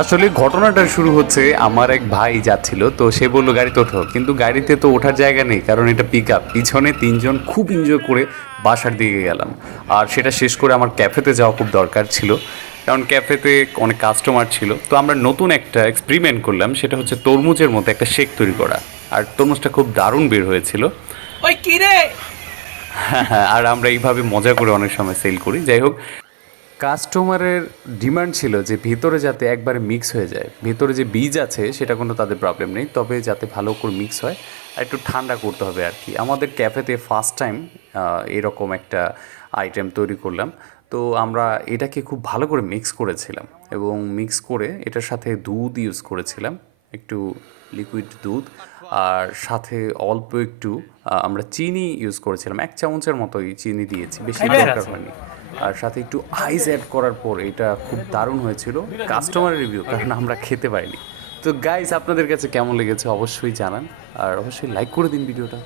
আসলে ঘটনাটা শুরু হচ্ছে আমার এক ভাই যাচ্ছিল তো সে বলল গাড়িতে ওঠো কিন্তু গাড়িতে তো ওঠার জায়গা নেই কারণ এটা পিক আপ পিছনে তিনজন খুব এনজয় করে বাসার দিকে গেলাম। আর সেটা শেষ করে আমার ক্যাফেতে যাওয়া খুব দরকার ছিল কারণ ক্যাফেতে অনেক কাস্টমার ছিল। তো আমরা নতুন একটা এক্সপেরিমেন্ট করলাম সেটা হচ্ছে তরমুজের মতো একটা শেক তৈরি করা। আর তরমুজটা খুব দারুণ বের হয়েছিল। ওই কি রে? হ্যাঁ, আর আমরা এইভাবে মজা করে অনেক সময় সেল করি। যাই হোক কাস্টমারের ডিমান্ড ছিল যে ভিতরে যাতে একবারে মিক্স হয়ে যায়। ভিতরে যে বীজ আছে সেটা কোনো তাদের প্রবলেম নেই। তবে যাতে ভালো করে মিক্স হয় আর একটু ঠান্ডা করতে হবে আর কি। আমাদের ক্যাফেতে ফার্স্ট টাইম এরকম একটা আইটেম তৈরি করলাম। তো আমরা এটাকে খুব ভালো করে মিক্স করেছিলাম এবং মিক্স করে এটার সাথে দুধ ইউজ করেছিলাম। একটু লিকুইড দুধ আর সাথে অল্প একটু আমরা চিনি ইউজ করেছিলাম। এক চামচের মতোই চিনি দিয়েছি বেশি দরকার হয়নি। আর সাথে একটু আইস অ্যাড করার পর এটা খুব দারুণ হয়েছিল কাস্টমার রিভিউ কারণ আমরা খেতে পাইনি। তো গাইস আপনাদের কাছে কেমন লেগেছে অবশ্যই জানান, আর অবশ্যই লাইক করে দিন ভিডিওটা